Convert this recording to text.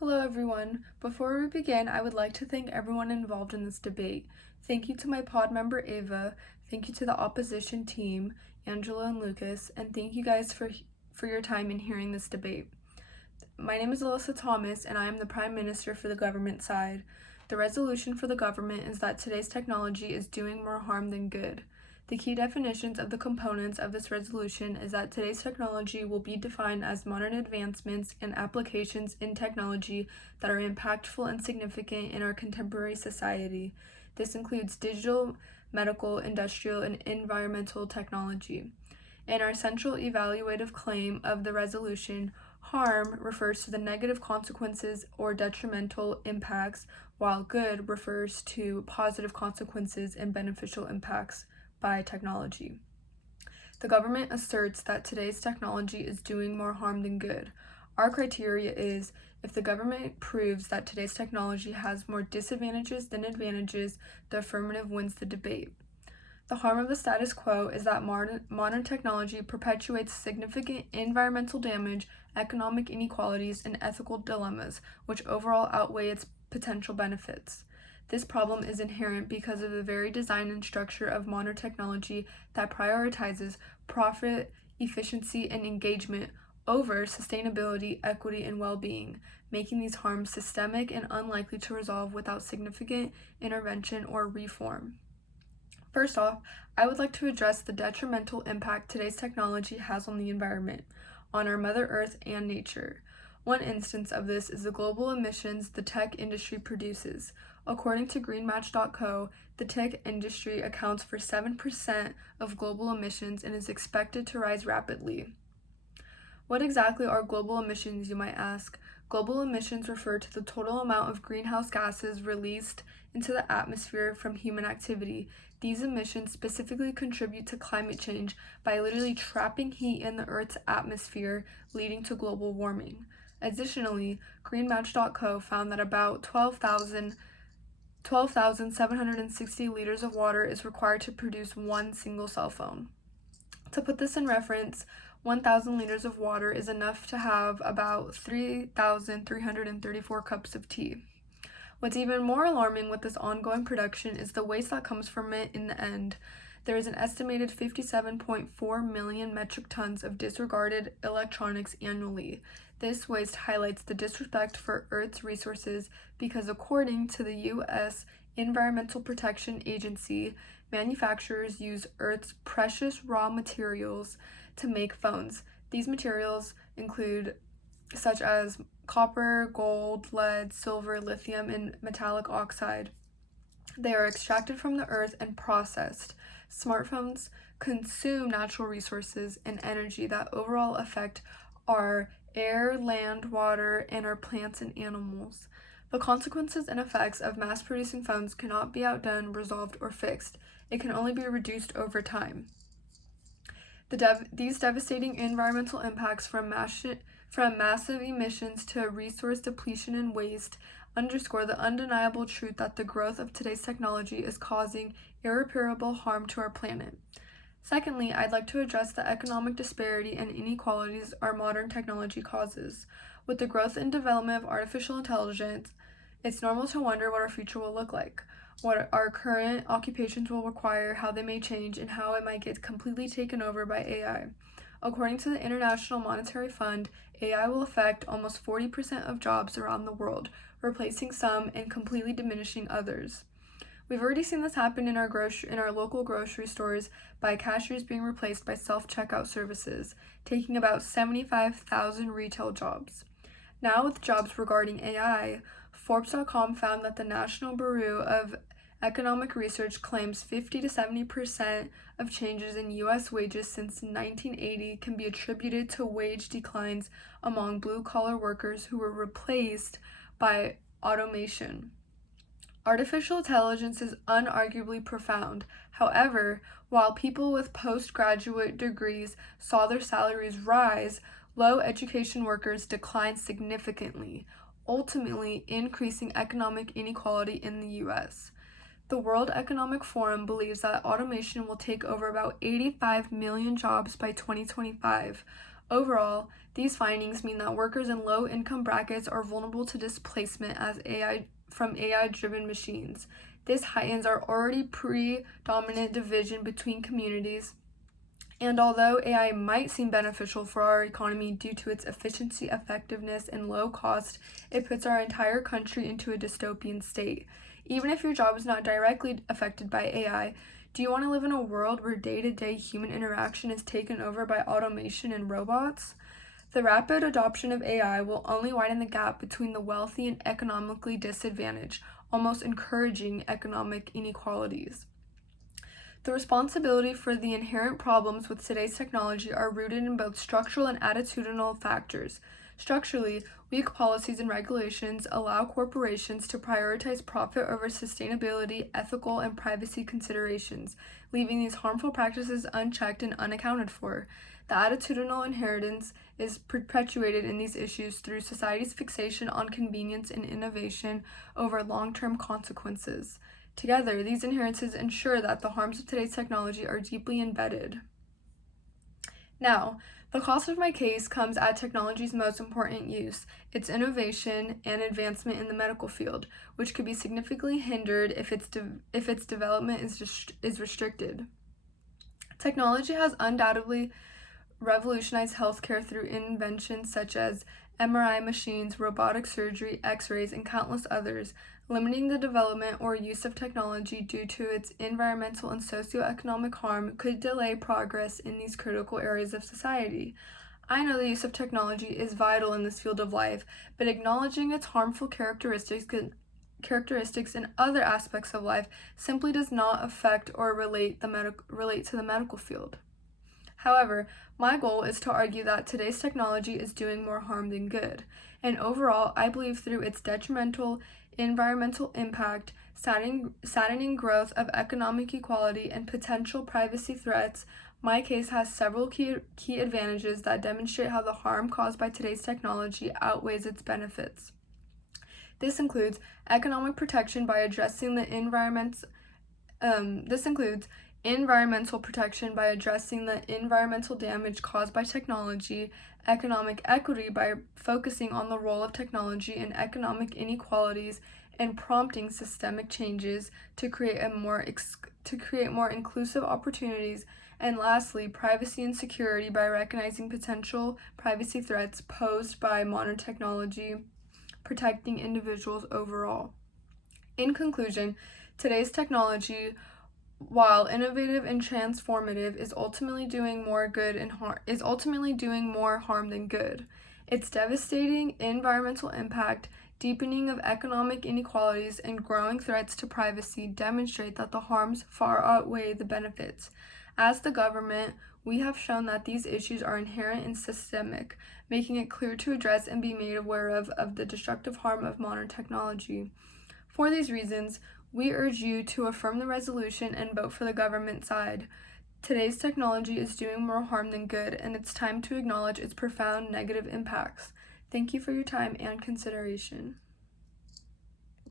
Hello, everyone. Before we begin, I would like to thank everyone involved in this debate. Thank you to my pod member Ava, thank you to the opposition team, Angela and Lucas, and thank you guys for your time in hearing this debate. My name is Alyssa Thomas, and I am the Prime Minister for the government side. The resolution for the government is that today's technology is doing more harm than good. The key definitions of the components of this resolution is that today's technology will be defined as modern advancements and applications in technology that are impactful and significant in our contemporary society. This includes digital, medical, industrial, and environmental technology. In our central evaluative claim of the resolution, harm refers to the negative consequences or detrimental impacts, while good refers to positive consequences and beneficial impacts by technology. The government asserts that today's technology is doing more harm than good. Our criteria is if the government proves that today's technology has more disadvantages than advantages, the affirmative wins the debate. The harm of the status quo is that modern technology perpetuates significant environmental damage, economic inequalities, and ethical dilemmas, which overall outweigh its potential benefits. This problem is inherent because of the very design and structure of modern technology that prioritizes profit, efficiency, and engagement over sustainability, equity, and well-being, making these harms systemic and unlikely to resolve without significant intervention or reform. First off, I would like to address the detrimental impact today's technology has on the environment, on our Mother Earth and nature. One instance of this is the global emissions the tech industry produces. According to GreenMatch.co, the tech industry accounts for 7% of global emissions and is expected to rise rapidly. What exactly are global emissions, you might ask? Global emissions refer to the total amount of greenhouse gases released into the atmosphere from human activity. These emissions specifically contribute to climate change by literally trapping heat in the Earth's atmosphere, leading to global warming. Additionally, GreenMatch.co found that about 12,760 liters of water is required to produce one single cell phone. To put this in reference, 1,000 liters of water is enough to have about 3,334 cups of tea. What's even more alarming with this ongoing production is the waste that comes from it in the end. There is an estimated 57.4 million metric tons of disregarded electronics annually. This waste highlights the disrespect for Earth's resources because, according to the U.S. Environmental Protection Agency, manufacturers use Earth's precious raw materials to make phones. These materials include such as copper, gold, lead, silver, lithium, and metallic oxide. They are extracted from the earth and processed. Smartphones consume natural resources and energy that overall affect our air, land, water, and our plants and animals. The consequences and effects of mass-producing phones cannot be outdone, resolved, or fixed. It can only be reduced over time. These devastating environmental impacts from massive emissions to resource depletion and waste underscore the undeniable truth that the growth of today's technology is causing irreparable harm to our planet. Secondly, I'd like to address the economic disparity and inequalities our modern technology causes. With the growth and development of artificial intelligence, it's normal to wonder what our future will look like, what our current occupations will require, how they may change, and how it might get completely taken over by AI. According to the International Monetary Fund, AI will affect almost 40% of jobs around the world, replacing some and completely diminishing others. We've already seen this happen in our local grocery stores by cashiers being replaced by self-checkout services, taking about 75,000 retail jobs. Now, with jobs regarding AI, Forbes.com found that the National Bureau of Economic Research claims 50 to 70% of changes in U.S. wages since 1980 can be attributed to wage declines among blue-collar workers who were replaced by automation. Artificial intelligence is unarguably profound. However, while people with postgraduate degrees saw their salaries rise, low education workers declined significantly, ultimately increasing economic inequality in the U.S. The World Economic Forum believes that automation will take over about 85 million jobs by 2025. Overall, these findings mean that workers in low-income brackets are vulnerable to displacement from AI-driven machines. This heightens our already predominant division between communities. And although AI might seem beneficial for our economy due to its efficiency, effectiveness, and low cost, it puts our entire country into a dystopian state. Even if your job is not directly affected by AI, do you want to live in a world where day-to-day human interaction is taken over by automation and robots? The rapid adoption of AI will only widen the gap between the wealthy and economically disadvantaged, almost encouraging economic inequalities. The responsibility for the inherent problems with today's technology are rooted in both structural and attitudinal factors. Structurally, weak policies and regulations allow corporations to prioritize profit over sustainability, ethical, and privacy considerations, leaving these harmful practices unchecked and unaccounted for. The attitudinal inheritance is perpetuated in these issues through society's fixation on convenience and innovation over long-term consequences. Together, these inheritances ensure that the harms of today's technology are deeply embedded. Now, the cost of my case comes at technology's most important use, its innovation and advancement in the medical field, which could be significantly hindered if its development is restricted. Technology has undoubtedly revolutionized healthcare through inventions such as MRI machines, robotic surgery, X-rays, and countless others. Limiting the development or use of technology due to its environmental and socioeconomic harm could delay progress in these critical areas of society. I know the use of technology is vital in this field of life, but acknowledging its harmful characteristics in other aspects of life simply does not affect or relate to the medical field. However, my goal is to argue that today's technology is doing more harm than good, and overall, I believe through its detrimental environmental impact, saddening growth of economic equality, and potential privacy threats, my case has several key advantages that demonstrate how the harm caused by today's technology outweighs its benefits. This includes economic protection by addressing the environmental protection by addressing the environmental damage caused by technology, economic equity by focusing on the role of technology in economic inequalities and prompting systemic changes to create more inclusive opportunities, and lastly, privacy and security by recognizing potential privacy threats posed by modern technology, protecting individuals overall. In conclusion, today's technology, while innovative and transformative, is ultimately doing more harm than good. Its devastating environmental impact, deepening of economic inequalities, and growing threats to privacy demonstrate that the harms far outweigh the benefits. As the government, we have shown that these issues are inherent and systemic, making it clear to address and be made aware of the destructive harm of modern technology. For these reasons, we urge you to affirm the resolution and vote for the government side. Today's technology is doing more harm than good, and it's time to acknowledge its profound negative impacts. Thank you for your time and consideration.